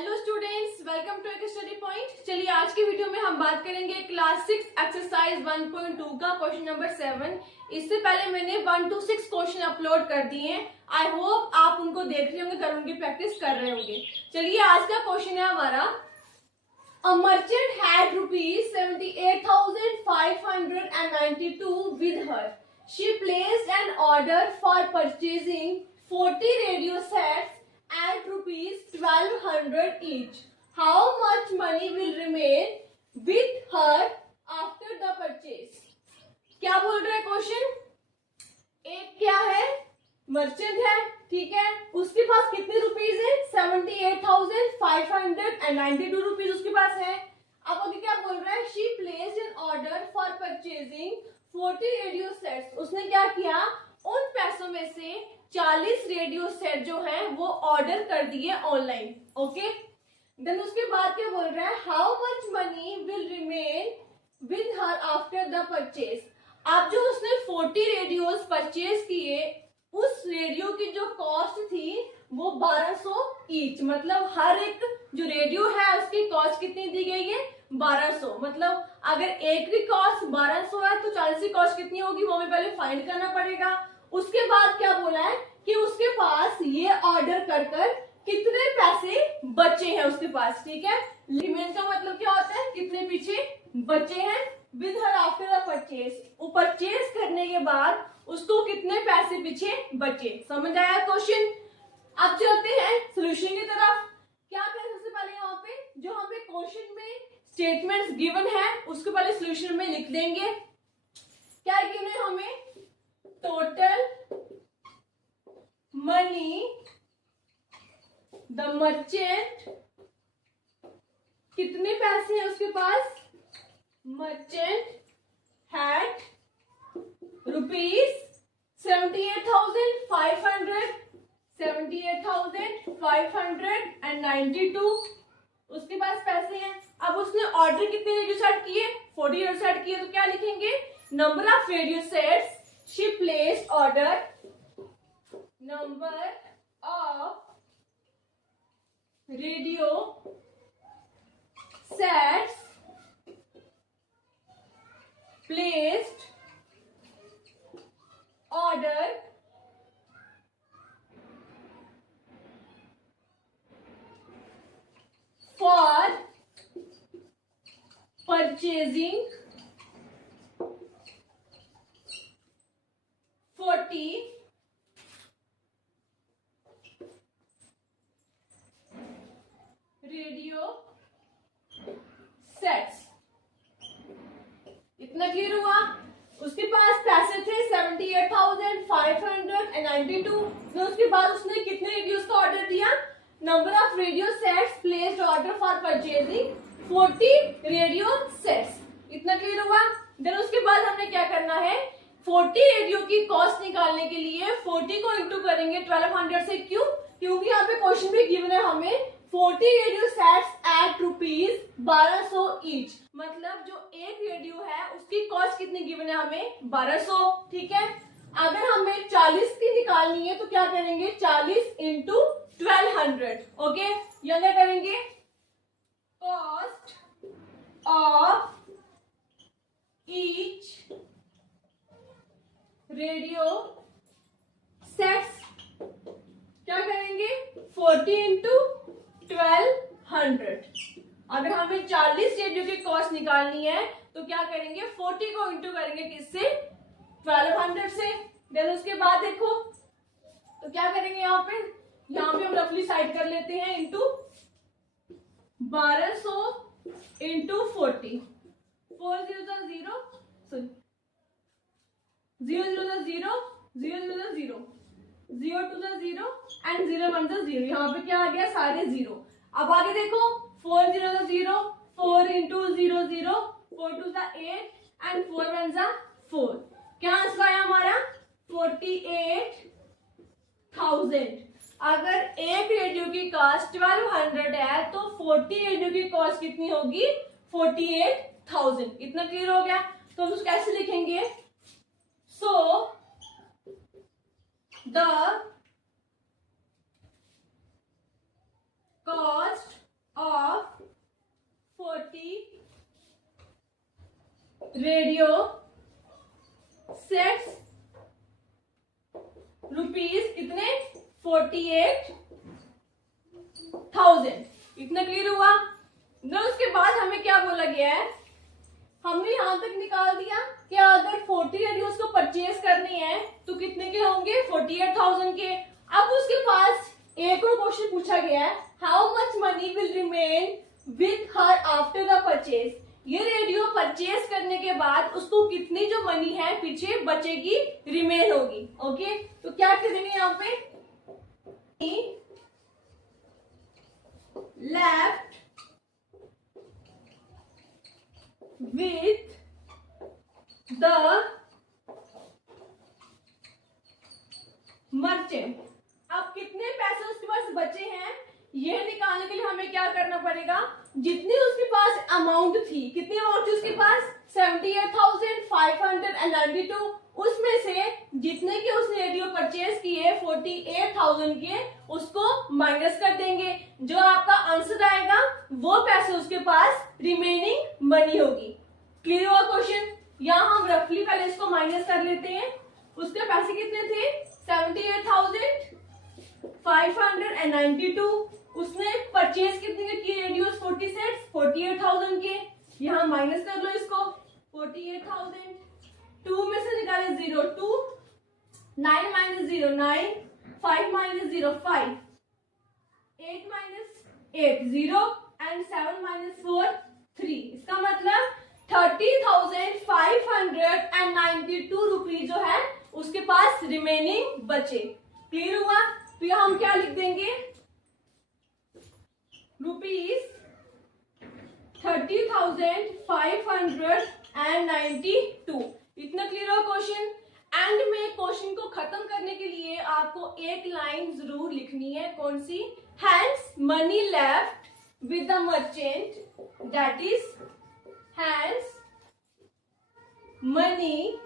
Hello students, welcome to एक study point. चलिए आज की वीडियो में हम बात करेंगे क्लास 6 एक्सरसाइज 1.2 का क्वेश्चन नंबर 7। इससे पहले मैंने 1 to 6 क्वेश्चन अपलोड कर दिए हैं। आई होप आप उनको देख रहे होंगे, कर उनकी प्रैक्टिस कर रहे होंगे। चलिए आज का क्वेश्चन है हमारा, a merchant had ₹78,592 with her. She placed an order for purchasing 40 radio sets at ₹1,200 each. How much money will remain with her after the purchase? क्या बोल रहा है क्वेश्चन? एक क्या है, मर्चेंट है, ठीक है, उसके पास कितने रुपीज है? 78,592 रुपीज उसके पास है। अब आगे क्या बोल रहा है? She placed an order for purchasing 40 radio sets. उसने क्या किया, उन पैसों में से 40 रेडियो सेट जो हैं वो ऑर्डर कर दिए ऑनलाइन। ओके, देन उसके बाद क्या बोल रहा है? How much money will remain with her after the purchase. अब जो उसने 40 रेडियोस परचेज किए, उस रेडियो की जो कॉस्ट थी वो 1200 ईच, मतलब हर एक जो रेडियो है उसकी कॉस्ट कितनी दी गई है? 1200। मतलब अगर एक की कॉस्ट 1200 है तो 40 की कॉस्ट कितनी होगी वो हमें पहले फाइंड करना पड़ेगा। उसके बाद क्या बोला है कि उसके पास ये ऑर्डर कर कितने पैसे बचे हैं उसके पास, ठीक है। रिमेन का मतलब क्या होता है? कितने पीछे बचे हैं। With her after the purchase, वो परचेज करने के बाद उसको कितने पैसे पीछे बचे। समझ आया क्वेश्चन? अब चलते हैं सोल्यूशन की तरफ। क्या करें सबसे पहले, यहाँ पे जो हमें क्वेश्चन में स्टेटमेंट्स गिवन है उसको पहले सोल्यूशन में लिख देंगे। क्या गिवन है हमें? टोटल मनी द मर्चेंट, कितने पैसे हैं उसके पास? मर्चेंट हैड ₹78,592 उसके पास पैसे हैं। अब उसने ऑर्डर कितने रेडियो सेट किए? 40 रेडियो सेट किए, तो क्या लिखेंगे? Number of radio sets she placed order, number of radio sets placed order for purchasing 40 radio sets. इतना क्लियर हुआ? उसके पास पैसे थे 78,592। उसके बाद उसने कितने रेडियोस का ऑर्डर दिया? Number of radio sets placed order for purchasing 40 radio sets. इतना क्लियर हुआ? देन उसके बाद हमने क्या करना है? 40 रेडियो की कॉस्ट निकालने के लिए 40 को इंटू करेंगे 1200 से। क्यों? क्योंकि यहाँ पे क्वेश्चन भी गिवन है हमें 40 रेडियो सेट्स एट ₹1200 ईच। मतलब जो एक रेडियो है उसकी कॉस्ट कितनी गिवन है हमें? 1200, ठीक है। अगर हमें 40 की निकालनी है तो क्या करेंगे? 40 इंटू 1200। ओके, यहाँ क्या करेंगे? Cost of each radio sets क्या करेंगे? 40 इंटू 1200। अगर हमें 40 रेडियो की कॉस्ट निकालनी है तो क्या करेंगे? 40 को इंटू करेंगे किससे? 1200 से। देन उसके बाद देखो तो क्या करेंगे? यहाँ पे हम रफली साइड कर लेते हैं। Into 1200 into 40, 4 0 0 0 0 0 0 0 0 0 2 0 and 0 1 0। यहाँ पे क्या आ गया? सारे जीरो। अब आगे देखो 4 0 0 4 इंटू 0 0 4 2 8 एंड 4 1 4। क्या आंसर आया हमारा? 48,000। अगर एक रेडियो की कॉस्ट 1200 है तो 40 रेडियो की कॉस्ट कितनी होगी? 48,000। इतना क्लियर हो गया? तो हम उसको कैसे लिखेंगे? So the cost radio sets rupees कितने 48,000। इतना क्लियर हुआ। तो उसके बाद हमें क्या बोला गया है, हमने यहां तक निकाल दिया कि अगर 40 रेडियोस को परचेज करनी है तो कितने के होंगे 48,000 के। अब उसके पास एक और क्वेश्चन पूछा गया है, how much money will remain with her after the purchase. ये रेडियो परचेज करने के बाद उसको कितनी जो मनी है पीछे बचेगी, रिमेन होगी। ओके, तो क्या करेंगे यहाँ पे, लेफ्ट with the merchant। अब कितने पैसे उसके पास बचे हैं ये निकालने के लिए हमें क्या करना पड़ेगा, जितनी उसके पास अमाउंट थी, कितनी अमाउंट थी उसके पास 78,592, उसमें से जितने के उसने रेडियो परचेज किए 48,000 के, उसको माइनस कर देंगे। जो आपका आंसर आएगा वो पैसे उसके पास रिमेनिंग मनी होगी। क्लियर हुआ क्वेश्चन। यहाँ हम रफली पहले इसको माइनस कर लेते हैं। उसके पैसे कितने थे 78,592, उसने परचेज कितने के किए रेडियोस 40 सेट्स 48,000 के। यहाँ माइनस कर लो इसको 48,000, 2 में से निकाले 0 2, 9 minus 0 9, 5 minus 0 5, 8 minus 8 0 and 7 minus 4 3। इसका मतलब 30,592 रुपीज जो है उसके पास रिमेनिंग बचे। क्लियर हुआ। तो यहाँ हम क्या लिख देंगे, रुपीज 30,592। इतना क्लियर हुआ क्वेश्चन। एंड में क्वेश्चन को खत्म करने के लिए आपको एक लाइन जरूर लिखनी है, कौन सी, hence money left with the merchant, that is hence money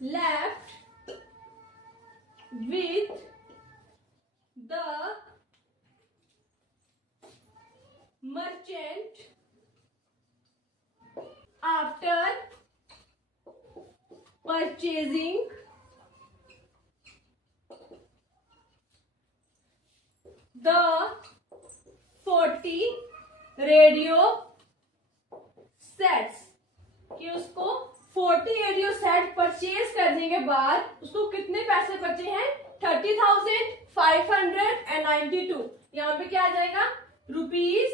left with the merchant after purchasing the 40 radio sets. कि उसको 40 रेडियो सेट परचेज करने के बाद उसको कितने पैसे बचे हैं 30,592। यहाँ पे क्या आ जाएगा, रुपीज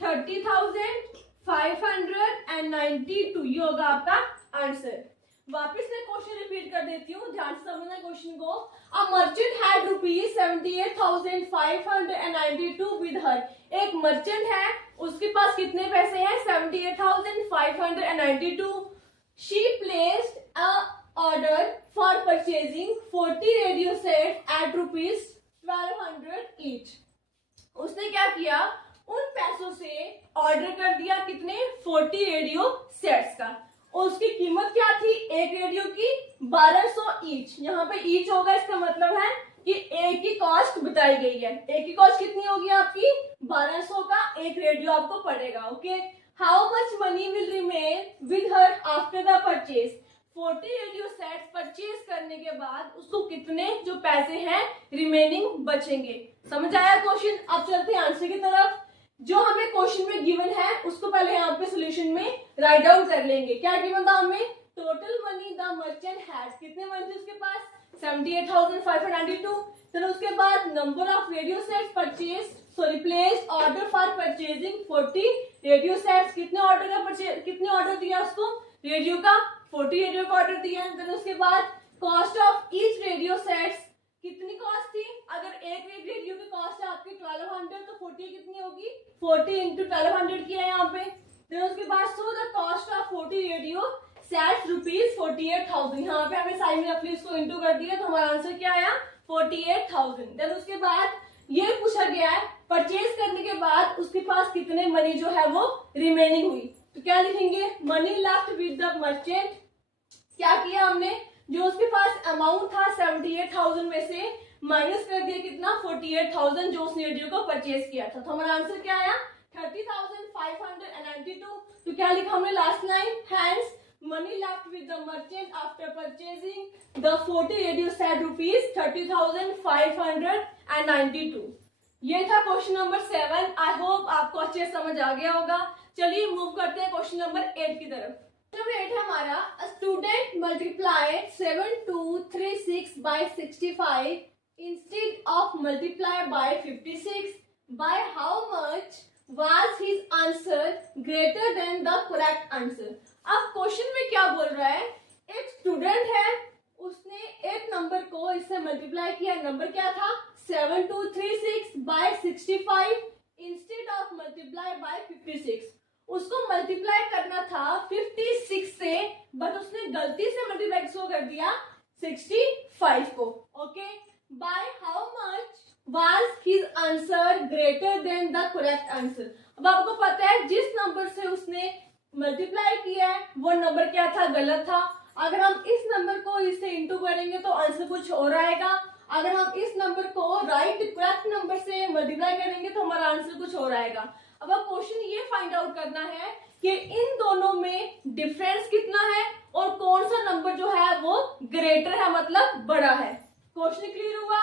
30,592, ये होगा आपका आंसर। वापिस मैं क्वेश्चन रिपीट कर देती हूँ, ध्यान से समझना क्वेश्चन को। A merchant had rupees 78,592 with her. एक मर्चेंट है, उसके पास कितने पैसे हैं 78,592। She placed a order for purchasing 40 radio sets at rupees 1200 each। उसने क्या किया, उन पैसों से ऑर्डर कर दिया कितने 40 रेडियो सेट्स का। और उसकी कीमत क्या थी, एक रेडियो की 1200 ईच। यहाँ पे ईच होगा, इसका मतलब है कि एक की कॉस्ट बताई गई है। एक की कॉस्ट कितनी होगी आपकी 1200 का एक रेडियो आपको पड़ेगा। Okay, how much money will remain with her after the purchase. 40 radio sets purchase करने के बाद उसको कितने जो पैसे हैं रिमेनिंग बचेंगे। समझ आया क्वेश्चन। अब चलते हैं आंसर की तरफ। जो हमें क्वेश्चन में गिवन है उसको पहले यहाँ पे सोल्यूशन में राइट डाउन कर लेंगे। क्या गिवन था हमें, total money the merchant has, कितने मनी थे उसके पास 78,592। फिर उसके बाद number of radio sets purchase placed order for purchasing 40 radio sets. कितने ऑर्डर का परचेज, कितने ऑर्डर दिया उसको रेडियो का 40 रेडियो का ऑर्डर दिया। फिर उसके बाद cost of each radio sets, कितनी कॉस्ट थी, अगर एक रेडियो की कॉस्ट है आपकी 1200 तो 40 कितनी होगी 40 इंटू 1200 की है यहाँ पे। फिर उसके बाद so the cost of 40 radio sets rupees 48,000। यहाँ पे हमें साइन में रफली इसको इंटू कर दिया तो हमारा आंसर क्या आया 48,000। देन उसके बाद ये पूछा गया है परचेज करने के बाद उसके पास कितने मनी जो है वो रिमेनिंग हुई। तो क्या लिखेंगे, money left with the merchant. क्या किया हमने, जो उसके पास अमाउंट था 78,000 में से माइनस कर दिया कितना 48,000 जो उसने रेडियो को परचेज किया था। तो हमारा आंसर क्या आया 30,592। तो क्या लिखा हमने last line, hence money left with the merchant after purchasing the 40 radio set rupees 30,592। ये था क्वेश्चन नंबर 7। आई होप आपको अच्छे समझ आ गया होगा। चलिए मूव करते हैं क्वेश्चन नंबर 8 की तरफ। नंबर 8 है हमारा, a student multiplied 7236 by 65 instead of multiply by 56 by how much was his answer greater than the correct answer। अब क्वेश्चन में क्या बोल रहा है, एक स्टूडेंट है, उसने एक नंबर को इससे मल्टीप्लाई किया, नंबर क्या था 7236 by 65 instead of multiply by 56। उसको मल्टीप्लाई करना था 56 से, बट उसने गलती से मल्टीप्लाई किसको कर दिया 65 को। Okay, bye how much was his answer greater than the correct answer। अब आपको पता है जिस नंबर से उसने मल्टीप्लाई किया है वो नंबर क्या था, गलत था। अगर हम इस नंबर को इससे इंटू करेंगे तो आंसर कुछ और आएगा। अगर हम इस नंबर को करेक्ट नंबर से मल्टीप्लाई करेंगे तो हमारा आंसर कुछ और आएगा। अब आप क्वेश्चन ये फाइंड आउट करना है कि इन दोनों में डिफरेंस कितना है और कौन सा नंबर जो है वो ग्रेटर है, मतलब बड़ा है। क्वेश्चन क्लियर हुआ?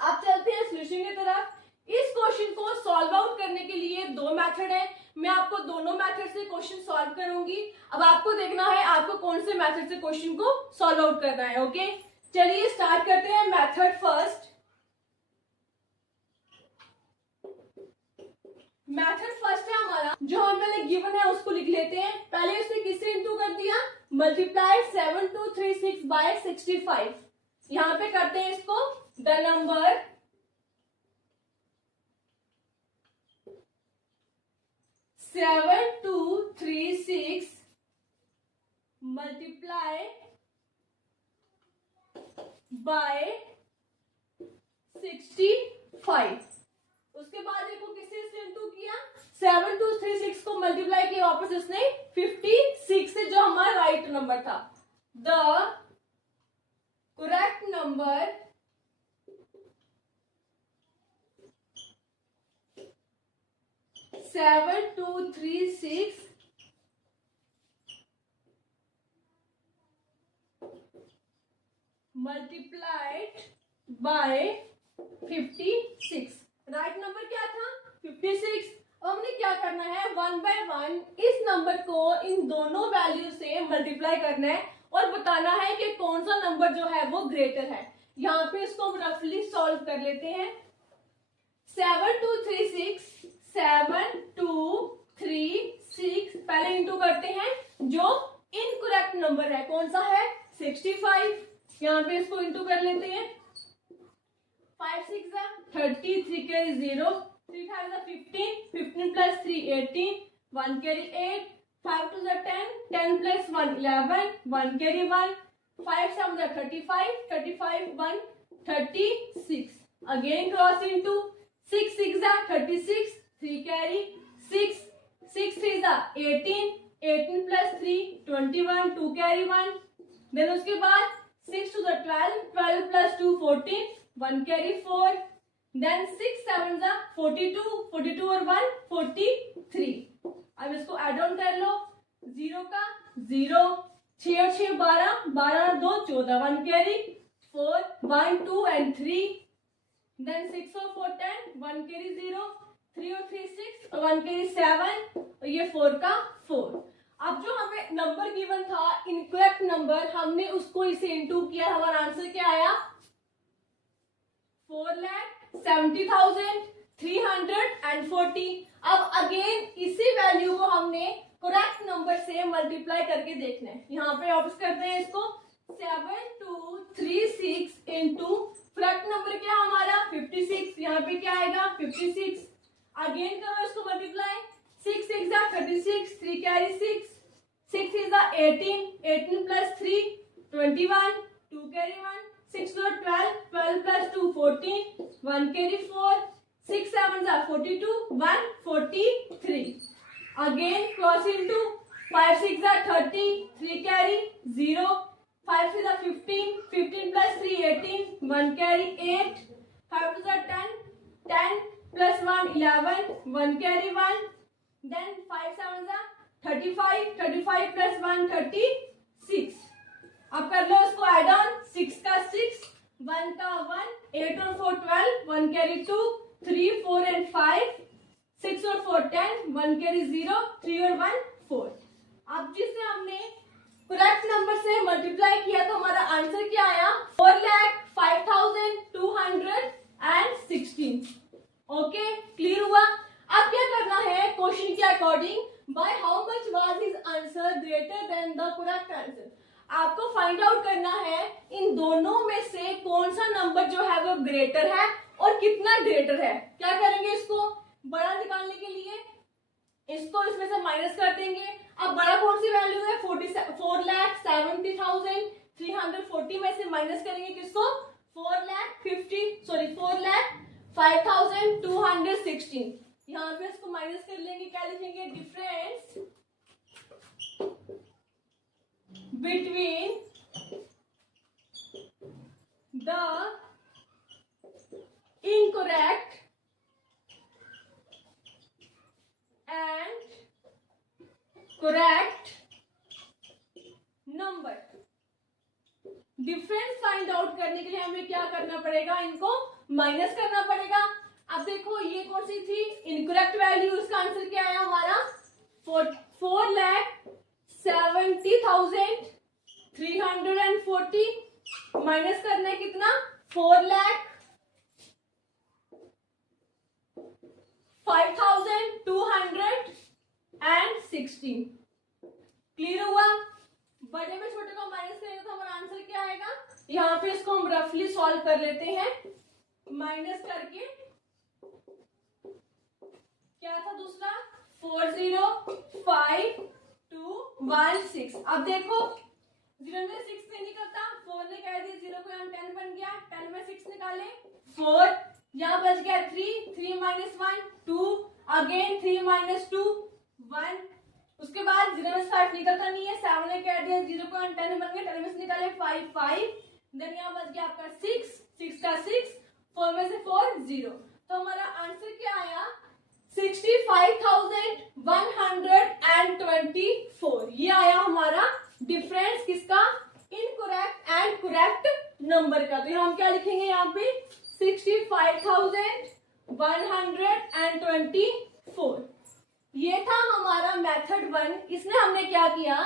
आप चलते हैं सॉल्यूशन की तरफ। इस क्वेश्चन को सॉल्व आउट करने के लिए दो मेथड है, मैं आपको दोनों मेथड से क्वेश्चन सॉल्व करूंगी। अब आपको देखना है आपको कौन से मेथड से क्वेश्चन को सॉल्व आउट करना है। ओके, चलिए स्टार्ट करते हैं। मेथड फर्स्ट, है हमारा, जो हम पहले गिवन है उसको लिख लेते हैं। पहले उसने किससे इंटू कर दिया, मल्टीप्लाई 7236 बाय 65। यहां पे करते हैं इसको, द नंबर 7236 मल्टीप्लाई बाय 65। उसके बाद देखो किससे इंटू किया, 7236 को मल्टीप्लाई किया वापस उसने 56 से, जो हमारा राइट नंबर था। The correct number 7236 multiplied by 56। Right number क्या था 56। अब हमने क्या करना है, 1 बाय 1 इस नंबर को इन दोनों वैल्यू से मल्टीप्लाई करना है और बताना है कि कौन सा नंबर जो है वो ग्रेटर है। यहाँ पे इसको हम रफली सॉल्व कर लेते हैं। 7236 पहले इंटू करते हैं, जो इनकरेक्ट नंबर है कौन सा है 65। यहाँ पे इसको इंटू कर लेते हैं, 5 6 30, 3 carry 0, 3 5 15, 15 plus 3 18, 1 carry 8, 5 2 10, 10 plus 1 11, 1 carry 1, 5 7 35, 35 1 36। Again cross into, 6 6 36, 3 carry 6, 6 3 18, 18 plus 3 21, 2 carry 1। Then उसके बाद 6 2 12, 12 प्लस 2 14, 1 कैरी 4। देन 6 7 42, 42 और 1 43। अब इसको एड ऑन कर लो, 0 का 0, 6 और 6 12, 12 और 2 14, 1 कैरी 4, 1 2 and 3। देन 6 और 4 10, 1 कैरी 0, 3 और 3 6, 1 कैरी 7 और ये 4 का 4। अब जो हमें नंबर गिवन था इनकरेक्ट नंबर, हमने उसको इसे इंटू किया, हमारा आंसर क्या आया 4,70,340। अब अगेन इसी वैल्यू को हमने करेक्ट नंबर से मल्टीप्लाई करके देखना है। यहाँ पे वापस करते हैं इसको, 7236 इंटू करेक्ट नंबर क्या हमारा 56, यहाँ पे क्या आएगा 56। अगेन करो इसको multiply, 6 6 36, 3 carry 6, 6 is 18, 18 plus 3 21, 2 carry 1, 6 to 12, 12 plus 2 14, 1 carry 4, 6 7 is 42, 1 43. Again cross into, 5 6 are 30, 3 carry 0, 5 6 are 15, 15 plus 3 18, 1 carry 8, 5 2 are 10, 10 plus 1 11, 1 carry 1, then 5 7 जा 35, 35 प्लस 1 36। अब कर लो इसको ऐड ऑन, 6 का 6, 1 का 1, 8 और 4 12, 1 कैरी 2, 3 4 एंड 5, 6 और 4 10, 1 कैरी 0, 3 और 1 4। अब जिसे हमने करेक्ट नंबर से मल्टीप्लाई किया तो हमारा आंसर क्या आया, 4,05,216। ओके, क्लियर हुआ। अब क्या करना है, क्वेश्चन के according, bye how much was his answer greater than the correct answer. आपको फाइंड आउट करना है इन दोनों में से कौन सा नंबर जो है वो ग्रेटर है और कितना ग्रेटर है। क्या करेंगे, इसको बड़ा निकालने के लिए इसको इसमें से माइनस कर देंगे। अब बड़ा कौन सी वैल्यू है, 4,70,340 में से माइनस करेंगे किसको, 4,05,216। यहाँ पे इसको माइनस कर लेंगे, क्या लिखेंगे, difference between the incorrect and correct number. Difference find out करने के लिए हमें क्या करना पड़ेगा, इनको माइनस करना पड़ेगा। अब देखो ये कौन सी थी, इनकरेक्ट वैल्यू, उसका आंसर क्या आया हमारा, 4,70,340 माइनस करना है कितना, 4,05,216। क्लियर हुआ। बड़े में छोटे को माइनस करेंगे तो हमारा आंसर क्या आएगा, यहाँ पे इसको हम रफली सॉल्व कर लेते हैं। माइनस करके क्या था दूसरा, 4,05,216। अब देखो 0 में 6 नहीं निकलता, 4 ने कह दिया 0 को, यहाँ 10 बन गया, 10 में 6 निकाले 4, यहाँ बच गया 3, 3 माइनस 1 2, अगेन 3 माइनस 2 1। उसके बाद 0 में 5 निकलता नहीं है, 7 ने कह दिया 0 को, 10 बन गया, 10 में से निकाले 5 5, देन यहाँ बच गया आपका 6, 6 का 6, 4 में से 4 0। तो हमारा आंसर क्या आया, 65,124। ये आया हमारा डिफरेंस किसका, इनकरेक्ट एंड करेक्ट नंबर का। तो हम क्या लिखेंगे यहाँ पे, 65,124। ये था हमारा मेथड 1। इसमें हमने क्या किया,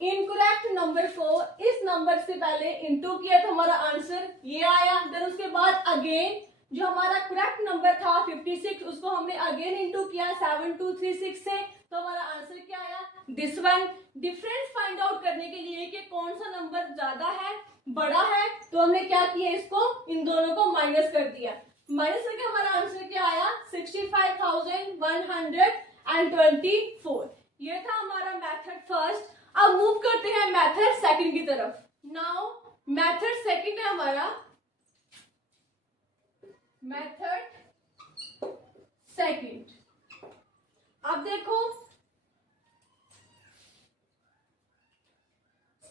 इनकरेक्ट नंबर को इस नंबर से पहले इंटू किया तो हमारा आंसर ये आया। देन उसके बाद अगेन जो हमारा करेक्ट नंबर था 56, उसको हमने अगेन इंटू किया 7236 से, तो हमारा आंसर क्या आया, this one. Difference find out करने के लिए कि कौन सा नंबर ज्यादा है, बड़ा है, तो हमने क्या किया, इसको इन दोनों को माइनस कर दिया। माइनस करके हमारा आंसर क्या आया, 65,124। ये था हमारा मेथड फर्स्ट। अब मूव करते हैं मेथड सेकंड की तरफ। नाउ मेथड सेकंड है हमारा, मेथड सेकंड। अब देखो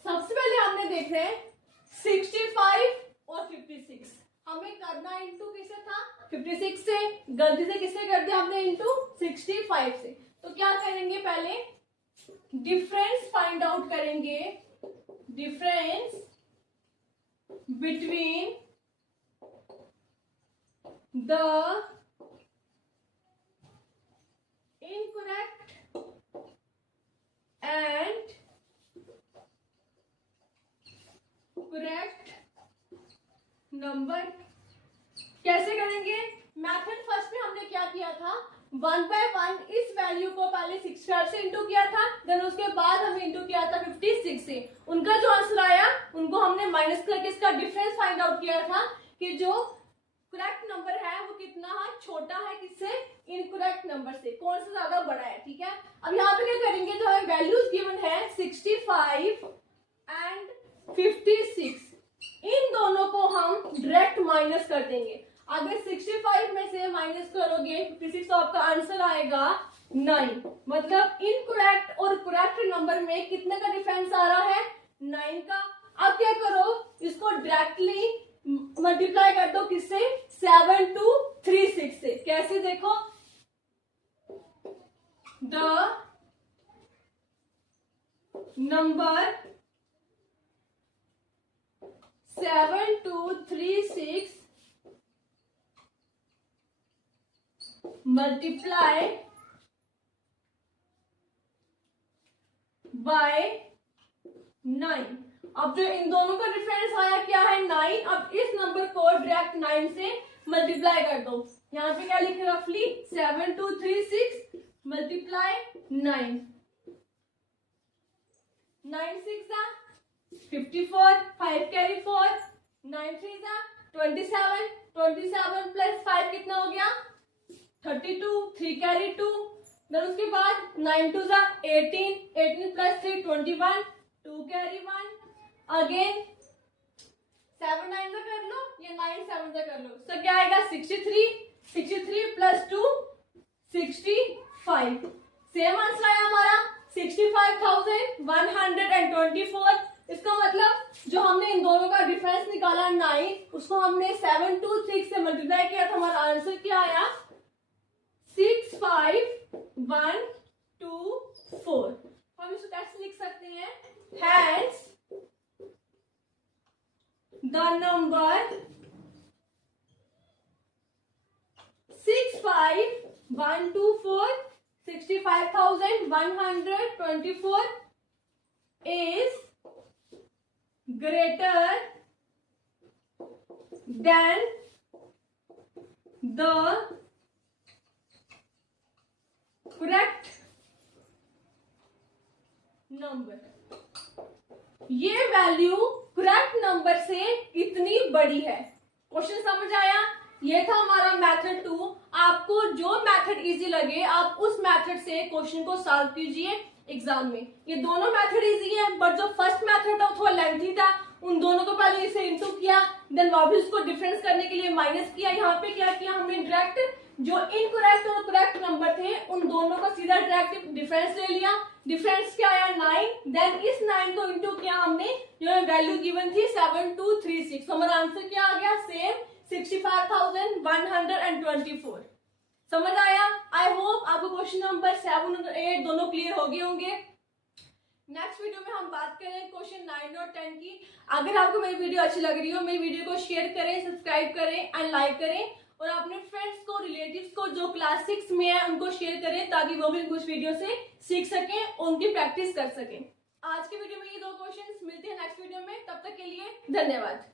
सबसे पहले हमने देख रहे हैं 65 और 56। हमें करना इंटू किससे था, 56 से। गलती से किससे कर दिया हमने, इंटू 65 से। तो क्या करेंगे, पहले डिफरेंस फाइंड आउट करेंगे, difference between the incorrect and correct number. कैसे करेंगे, मेथड फर्स्ट में हमने क्या किया था, 1 बाय 1 इस वैल्यू को पहले 6 से इंटू किया था, देन उसके बाद हमने इंटू किया था 56 से। उनका जो आंसर आया उनको हमने माइनस करके इसका डिफरेंस फाइंड आउट किया था कि जो करेक्ट नंबर है वो कितना छोटा है किससे, इनकरेक्ट नंबर से, कौन सा ज्यादा बड़ा है। ठीक है, अब यहाँ पे क्या करेंगे, जो हमें वैल्यूज गिवन है 65 एंड 56, इन दोनों को हम डायरेक्ट माइनस कर देंगे। अगर 65 में से माइनस करोगे 56 तो आपका आंसर आएगा 9। मतलब इनकरेक्ट और करेक्ट नंबर में कितने का डिफरेंस आ रहा है, 9 का। अब क्या करो, इसको डायरेक्टली मल्टीप्लाई कर दो किससे, 7236 से। कैसे देखो, the number 7236 multiply by 9। अब जो इन दोनों का डिफरेंस आया क्या है 9। अब इस नंबर को डायरेक्ट 9 से मल्टीप्लाई कर दो। यहाँ पे क्या लिखे रफली 7236 मल्टीप्लाई 9। 9 6 54, 5 कैरी 4, 9 3 27, 27 प्लस 5 कितना हो गया 32, 3 कैरी 2। देन उसके बाद 9 2 18, 18 प्लस 3 21, 2 कैरी 1। अगेन 7 9 से कर लो, ये 9 7 से कर लो। तो क्या आएगा 63, 63 प्लस 2 65। सेम आंसर आया हमारा 65,124। इसका मतलब जो हमने इन दोनों का डिफरेंस निकाला 9, उसको हमने 726 से मल्टीप्लाई किया था। हमारा आंसर क्या आया 65124। हम इसको कैसे लिख सकते हैं, hence the number 65124 65,124 is greater than the correct number। ये वैल्यू करेक्ट नंबर से कितनी बड़ी है। क्वेश्चन समझ आया। ये था हमारा मेथड 2। आपको जो मेथड इजी लगे आप उस मेथड से क्वेश्चन को सॉल्व कीजिए एग्जाम में। ये दोनों मेथड इजी है, बट जो फर्स्ट मेथड था थोड़ा लेंथी था। उन दोनों को पहले इसे इनटू किया, देन वापस उसको डिफरेंस करने के लिए माइनस किया। यहाँ पे क्या किया हमने डायरेक्ट जो इनकरेक्ट और करेक्ट नंबर थे उन दोनों का सीधा डायरेक्ट डिफरेंस ले लिया। डिफरेंस क्या आया 9, देन इस 9 को इनटू किया हमने, जो वैल्यू गिवन थी 7236। हमारा आंसर क्या आ गया सेम 65,124। समझ आया। आई होप आपको क्वेश्चन नंबर 7 और 8 दोनों क्लियर हो गए होंगे। नेक्स्ट वीडियो में हम बात करें क्वेश्चन 9 और 10 की। अगर आपको मेरी वीडियो अच्छी लग रही हो मेरी वीडियो को शेयर करें, सब्सक्राइब करें एंड लाइक करें, और अपने फ्रेंड्स को, रिलेटिव्स को जो क्लास 6 में है उनको शेयर करें ताकि वो भी कुछ वीडियो से सीख सकें, उनकी प्रैक्टिस कर सकें। आज के वीडियो में ये 2 क्वेश्चंस। मिलते हैं नेक्स्ट वीडियो में, तब तक के लिए धन्यवाद।